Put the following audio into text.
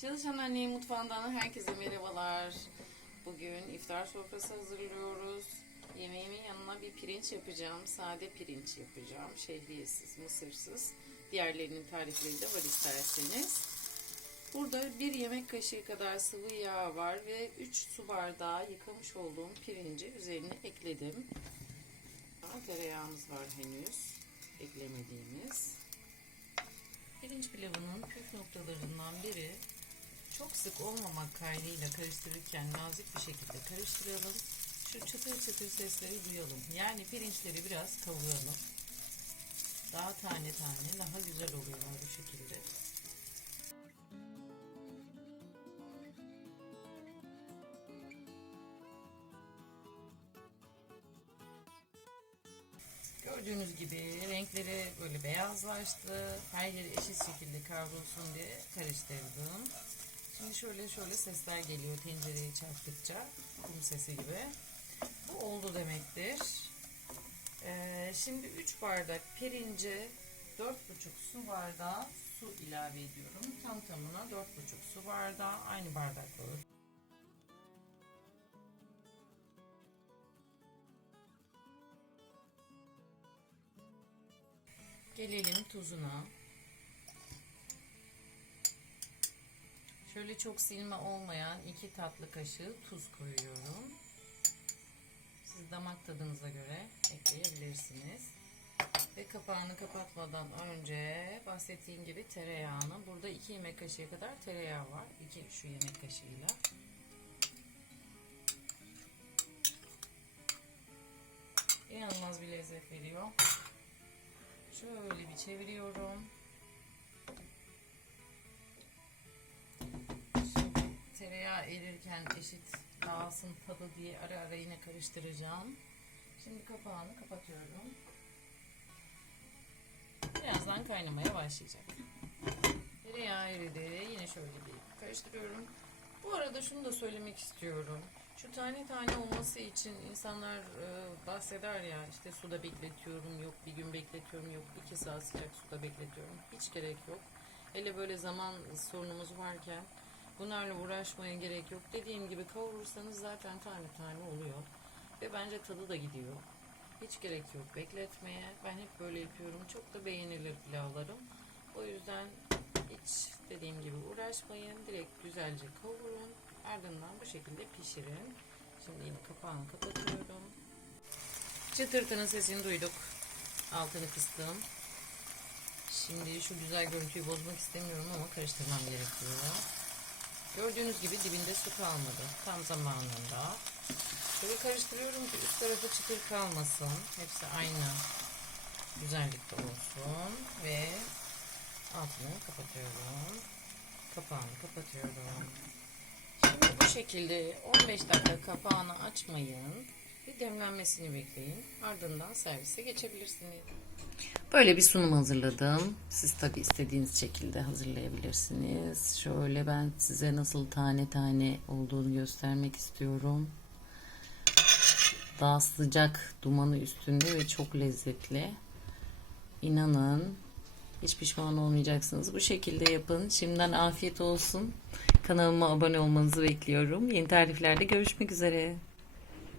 Çalışan Annenin Mutfağından herkese merhabalar. Bugün iftar sofrası hazırlıyoruz. Yemeğimin yanına bir pirinç yapacağım. Sade pirinç yapacağım. Şehriyesiz, mısırsız. Diğerlerinin tarifleri de var isterseniz. Burada bir yemek kaşığı kadar sıvı yağ var ve 3 su bardağı yıkamış olduğum pirinci üzerine ekledim. Tereyağımız var henüz eklemediğimiz. Pirinç pilavının püf noktalarından biri çok sık olmamak kaydıyla karıştırırken nazik bir şekilde karıştıralım. Şu çıtır çıtır sesleri duyalım. Yani pirinçleri biraz kavuralım. Daha tane tane daha güzel oluyorlar bu şekilde. Gördüğünüz gibi renkleri böyle beyazlaştı. Her yeri eşit şekilde kavrulsun diye karıştırdım. Şimdi şöyle şöyle sesler geliyor tencereyi çarptıkça. Kum sesi gibi. Bu oldu demektir. Ee, şimdi 3 bardak pirince 4,5 su bardağı su ilave ediyorum. Tam tamına 4,5 su bardağı aynı bardakla Gelelim tuzuna. Şöyle çok silme olmayan 2 tatlı kaşığı tuz koyuyorum. Siz damak tadınıza göre ekleyebilirsiniz. Ve kapağını kapatmadan önce bahsettiğim gibi tereyağını burada 2 yemek kaşığı kadar tereyağı var. 2 şu yemek kaşığıyla. İnanılmaz bir lezzet veriyor. Şöyle bir çeviriyorum. Erirken eşit dağılsın tadı diye ara ara yine karıştıracağım. Şimdi kapağını kapatıyorum. Birazdan kaynamaya başlayacak. Tereyağı eridi. Yine şöyle bir karıştırıyorum. Bu arada şunu da söylemek istiyorum. Şu tane tane olması için insanlar e, bahseder ya işte suda bekletiyorum yok bir gün bekletiyorum yok iki saat sıcak suda bekletiyorum. Hiç gerek yok. Hele böyle zaman sorunumuz varken bunlarla uğraşmaya gerek yok. Dediğim gibi kavurursanız zaten tane tane oluyor. Ve bence tadı da gidiyor. Hiç gerek yok bekletmeye. Ben hep böyle yapıyorum. Çok da beğenilir pilavlarım. O yüzden hiç dediğim gibi uğraşmayın. Direkt güzelce kavurun. Ardından bu şekilde pişirin. Şimdi yine kapağını kapatıyorum. Çıtırtının sesini duyduk. Altını kıstım. Şimdi şu güzel görüntüyü bozmak istemiyorum ama karıştırmam gerekiyor. Gördüğünüz gibi dibinde su kalmadı. Tam zamanında. Şöyle karıştırıyorum ki üst tarafı çıtır kalmasın. Hepsi aynı güzellikte olsun. Ve altını kapatıyorum. Kapağını kapatıyorum. Şimdi bu şekilde 15 dakika kapağını açmayın. Bir demlenmesini bekleyin. Ardından servise geçebilirsiniz. Böyle bir sunum hazırladım. Siz tabi istediğiniz şekilde hazırlayabilirsiniz. Şöyle ben size nasıl tane tane olduğunu göstermek istiyorum. Daha sıcak dumanı üstünde ve çok lezzetli. İnanın hiç pişman olmayacaksınız. Bu şekilde yapın. Şimdiden afiyet olsun. Kanalıma abone olmanızı bekliyorum. Yeni tariflerde görüşmek üzere.